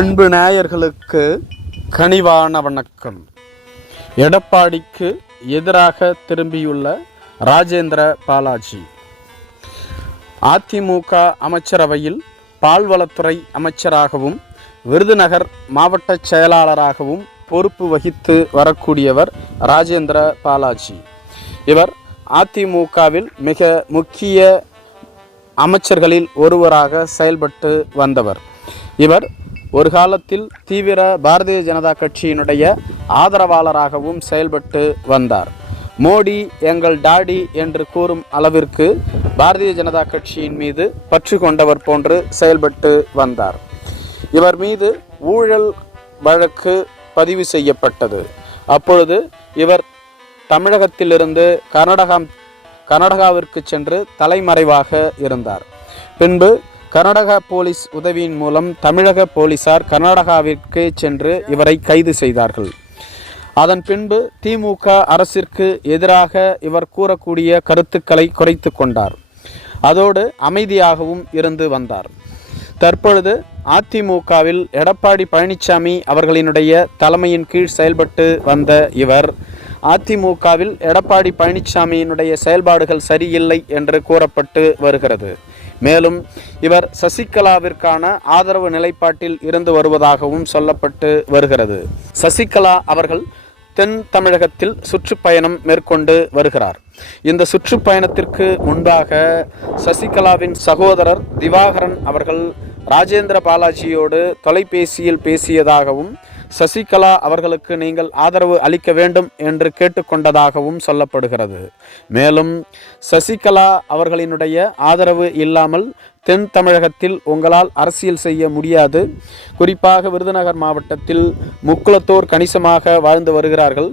அன்பு நேயர்களுக்கு கனிவான வணக்கம். எடப்பாடிக்கு எதிராக திரும்பியுள்ள ராஜேந்திர பாலாஜி. அதிமுக அமைச்சரவையில் பால்வளத்துறை அமைச்சராகவும் விருதுநகர் மாவட்ட செயலாளராகவும் பொறுப்பு வகித்து வரக்கூடியவர் ராஜேந்திர பாலாஜி. இவர் அதிமுகவில் மிக முக்கிய அமைச்சர்களில் ஒருவராக செயல்பட்டு வந்தவர். இவர் ஒரு காலத்தில் தீவிர பாரதிய ஜனதா கட்சியினுடைய ஆதரவாளராகவும் செயல்பட்டு வந்தார். மோடி எங்கள் டாடி என்று கூறும் அளவிற்கு பாரதிய ஜனதா கட்சியின் மீது பற்று கொண்டவர் போன்று செயல்பட்டு வந்தார். இவர் மீது ஊழல் வழக்கு பதிவு செய்யப்பட்டது. அப்பொழுது இவர் தமிழகத்திலிருந்து கர்நாடகாவிற்கு சென்று தலைமறைவாக இருந்தார். பின்பு கர்நாடக போலீஸ் உதவியின் மூலம் தமிழக போலீசார் கர்நாடகாவிற்கு சென்று இவரை கைது செய்தார்கள். அதன் பின்பு திமுக அரசிற்கு எதிராக இவர் கூறக்கூடிய கருத்துக்களை குறைத்து கொண்டார். அதோடு அமைதியாகவும் இருந்து வந்தார். தற்பொழுது அதிமுகவில் எடப்பாடி பழனிசாமி அவர்களினுடைய தலைமையின் கீழ் செயல்பட்டு வந்த இவர் அதிமுகவில் எடப்பாடி பழனிசாமியினுடைய செயல்பாடுகள் சரியில்லை என்று கூறப்பட்டு வருகிறது. மேலும் இவர் சசிகலாவிற்கான ஆதரவு நிலைப்பாட்டில் இருந்து வருவதாகவும் சொல்லப்பட்டு வருகிறது. சசிகலா அவர்கள் தென் தமிழகத்தில் சுற்றுப்பயணம் மேற்கொண்டு வருகிறார். இந்த சுற்றுப்பயணத்திற்கு முன்பாக சசிகலாவின் சகோதரர் திவாகரன் அவர்கள் ராஜேந்திர பாலாஜியோடு தொலைபேசியில் பேசியதாகவும் சசிகலா அவர்களுக்கு நீங்கள் ஆதரவு அளிக்க வேண்டும் என்று கேட்டுக்கொண்டதாகவும் சொல்லப்படுகிறது. மேலும் சசிகலா அவர்களினுடைய ஆதரவு இல்லாமல் தென் தமிழகத்தில் உங்களால் அரசியல் செய்ய முடியாது. குறிப்பாக விருதுநகர் மாவட்டத்தில் முக்குளத்தோர் கணிசமாக வாழ்ந்து வருகிறார்கள்.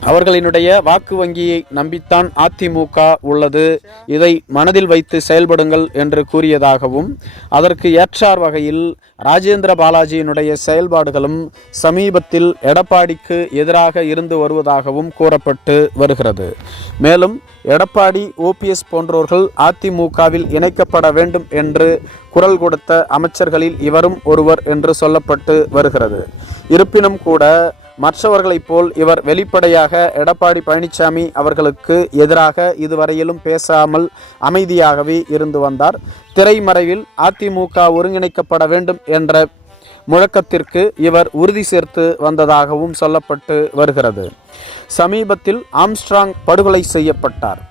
அவர்களினுடைய வாக்கு வங்கியை நம்பித்தான் அதிமுக உள்ளது. இதை மனதில் வைத்து செயல்படுங்கள் என்று கூறியதாகவும் அதற்கு ஏற்றார் வகையில் ராஜேந்திர பாலாஜியினுடைய செயல்பாடுகளும் சமீபத்தில் எடப்பாடிக்கு எதிராக இருந்து வருவதாகவும் கூறப்பட்டு வருகிறது. மேலும் எடப்பாடி ஓபிஎஸ் போன்றோர்கள் அதிமுகவில் இணைக்கப்பட வேண்டும் என்று குரல் கொடுத்த அமைச்சர்களில் இவரும் ஒருவர் என்று சொல்லப்பட்டு வருகிறது. இருப்பினும் கூட மற்றவர்களைப் போல் இவர் வெளிப்படையாக எடப்பாடி பழனிசாமி அவர்களுக்கு எதிராக இதுவரையிலும் பேசாமல் அமைதியாகவே இருந்து வந்தார். திரைமறைவில் அதிமுக ஒருங்கிணைக்கப்பட வேண்டும் என்ற முழக்கத்திற்கு இவர் உறுதி சேர்த்து வந்ததாகவும் சொல்லப்பட்டு வருகிறது. சமீபத்தில் ஆம்ஸ்ட்ராங் படுகொலை செய்யப்பட்டார்.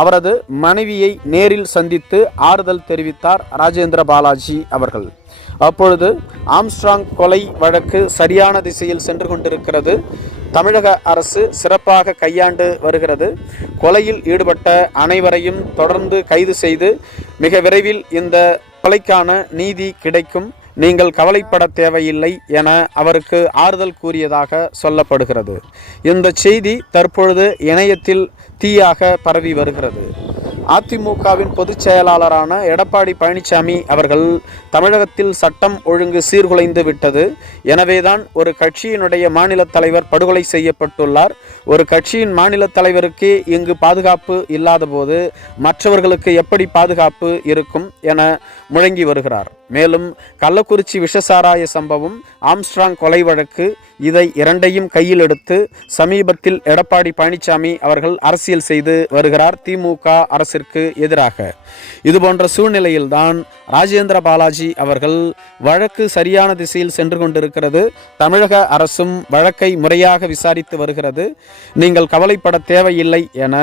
அவரது மனைவியை நேரில் சந்தித்து ஆறுதல் தெரிவித்தார் ராஜேந்திர பாலாஜி அவர்கள். அப்பொழுது ஆம்ஸ்ட்ராங் கொலை வழக்கு சரியான திசையில் சென்று கொண்டிருக்கிறது. தமிழக அரசு சிறப்பாக கையாண்டு வருகிறது. கொலையில் ஈடுபட்ட அனைவரையும் தொடர்ந்து கைது செய்து மிக விரைவில் இந்த கொலைக்கான நீதி கிடைக்கும், நீங்கள் கவலைப்பட தேவையில்லை என அவருக்கு ஆறுதல் கூறியதாக சொல்லப்படுகிறது. இந்த செய்தி தற்பொழுது இணையத்தில் தீயாக பரவி வருகிறது. அதிமுகவின் பொதுச் செயலாளரான எடப்பாடி பழனிசாமி அவர்கள் தமிழகத்தில் சட்டம் ஒழுங்கு சீர்குலைந்து விட்டது, எனவேதான் ஒரு கட்சியினுடைய மாநில தலைவர் படுகொலை செய்யப்பட்டுள்ளார், ஒரு கட்சியின் மாநில தலைவருக்கே இங்கு பாதுகாப்பு இல்லாத போது மற்றவர்களுக்கு எப்படி பாதுகாப்பு இருக்கும் என முழங்கி வருகிறார். மேலும் கள்ளக்குறிச்சி விஷசாராய சம்பவம், ஆம்ஸ்ட்ராங் கொலை வழக்கு, இதை இரண்டையும் கையில் எடுத்து சமீபத்தில் எடப்பாடி பழனிசாமி அவர்கள் அரசியல் செய்து வருகிறார் திமுக அரசிற்கு எதிராக. இதுபோன்ற சூழ்நிலையில்தான் ராஜேந்திர பாலாஜி அவர்கள் வழக்கு சரியான திசையில் சென்று கொண்டிருக்கிறது, தமிழக அரசும் வழக்கை முறையாக விசாரித்து வருகிறது, நீங்கள் கவலைப்பட தேவையில்லை என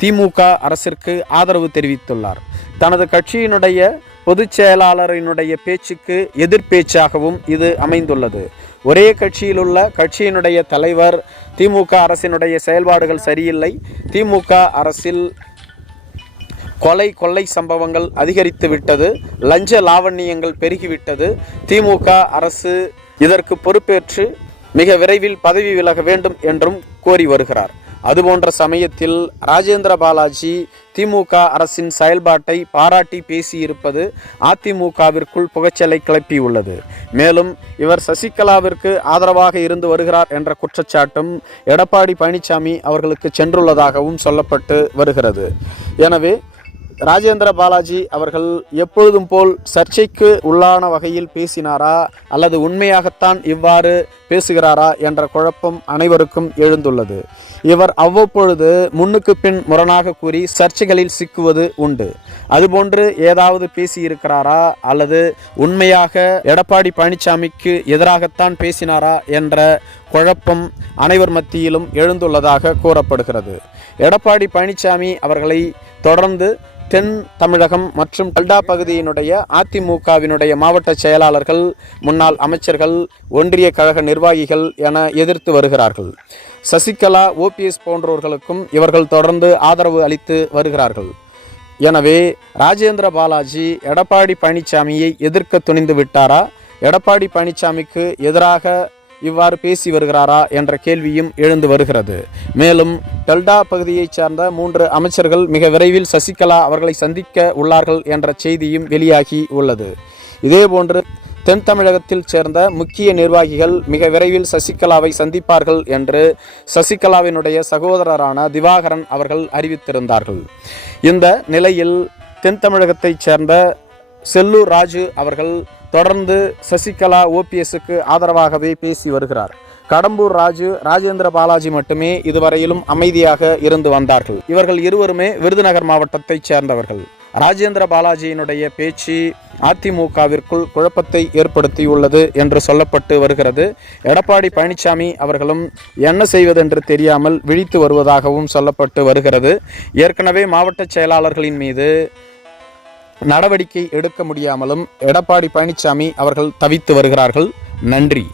திமுக அரசிற்கு ஆதரவு தெரிவித்துள்ளார். தனது கட்சியினுடைய பொதுச் செயலாளரினுடைய பேச்சுக்கு எதிர்பேச்சாகவும் இது அமைந்துள்ளது. ஒரே கட்சியில் உள்ள கட்சியினுடைய தலைவர் திமுக அரசினுடைய செயல்பாடுகள் சரியில்லை, திமுக அரசில் கொள்ளை சம்பவங்கள் அதிகரித்து விட்டது, லஞ்ச லாவண்யங்கள் பெருகிவிட்டது, திமுக அரசு இதற்கு பொறுப்பேற்று மிக விரைவில் பதவி விலக வேண்டும் என்றும் கோரி வருகிறார். அதுபோன்ற சமயத்தில் ராஜேந்திர பாலாஜி திமுக அரசின் செயல்பாட்டை பாராட்டி பேசியிருப்பது அதிமுகவிற்குள் புகைச்சலை கிளப்பியுள்ளது. மேலும் இவர் சசிகலாவிற்கு ஆதரவாக இருந்து வருகிறார் என்ற குற்றச்சாட்டும் எடப்பாடி பழனிசாமி அவர்களுக்கு சென்றுள்ளதாகவும் சொல்லப்பட்டு வருகிறது. எனவே ராஜேந்திர பாலாஜி அவர்கள் எப்பொழுதும் போல் சர்ச்சைக்கு உள்ளான வகையில் பேசினாரா அல்லது உண்மையாகத்தான் இவ்வாறு பேசுகிறாரா என்ற குழப்பம் அனைவருக்கும் எழுந்துள்ளது. இவர் அவ்வப்பொழுது முன்னுக்கு பின் முரணாக கூறி சர்ச்சைகளில் சிக்குவது உண்டு. அதுபோன்று ஏதாவது பேசியிருக்கிறாரா அல்லது உண்மையாக எடப்பாடி பழனிசாமிக்கு எதிராகத்தான் பேசினாரா என்ற குழப்பம் அனைவர் மத்தியிலும் எழுந்துள்ளதாக கூறப்படுகிறது. எடப்பாடி பழனிசாமி அவர்களை தொடர்ந்து தென் தமிழகம் மற்றும் டெல்டா பகுதியினுடைய அதிமுகவினுடைய மாவட்ட செயலாளர்கள், முன்னாள் அமைச்சர்கள், ஒன்றிய கழக நிர்வாகிகள் என எதிர்த்து வருகிறார்கள். சசிகலா, OPS போன்றவர்களுக்கும் இவர்கள் தொடர்ந்து ஆதரவு அளித்து வருகிறார்கள். எனவே ராஜேந்திர பாலாஜி எடப்பாடி பழனிசாமியை எதிர்க்க துணிந்து விட்டாரா, எடப்பாடி பழனிசாமிக்கு எதிராக இவ்வாறு பேசி வருகிறாரா என்ற கேள்வியும் எழுந்து வருகிறது. மேலும் டெல்டா பகுதியைச் சேர்ந்த 3 அமைச்சர்கள் மிக விரைவில் சசிகலா அவர்களை சந்திக்க உள்ளார்கள் என்ற செய்தியும் வெளியாகி உள்ளது. இதேபோன்று தென் தமிழகத்தில் சேர்ந்த முக்கிய நிர்வாகிகள் மிக விரைவில் சசிகலாவை சந்திப்பார்கள் என்று சசிகலாவினுடைய சகோதரரான திவாகரன் அவர்கள் அறிவித்திருந்தார்கள். இந்த நிலையில் தென் தமிழகத்தைச் சேர்ந்த செல்லூர் ராஜு அவர்கள் தொடர்ந்து சசிகலா, OPSக்கு ஆதரவாகவே பேசி வருகிறார். கடம்பூர் ராஜு, ராஜேந்திர பாலாஜி மட்டுமே இதுவரையிலும் அமைதியாக இருந்து வந்தார்கள். இவர்கள் இருவருமே விருதுநகர் மாவட்டத்தைச் சேர்ந்தவர்கள். ராஜேந்திர பாலாஜியினுடைய பேச்சு அதிமுகவிற்குள் குழப்பத்தை ஏற்படுத்தியுள்ளது என்று சொல்லப்பட்டு வருகிறது. எடப்பாடி பழனிசாமி அவர்களும் என்ன செய்வதென்று தெரியாமல் விழித்து வருவதாகவும் சொல்லப்பட்டு வருகிறது. ஏற்கனவே மாவட்ட செயலாளர்களின் மீது நடவடிக்கை எடுக்க முடியாமலும் எடப்பாடி பழனிசாமி அவர்கள் தவித்து வருகிறார்கள். நன்றி.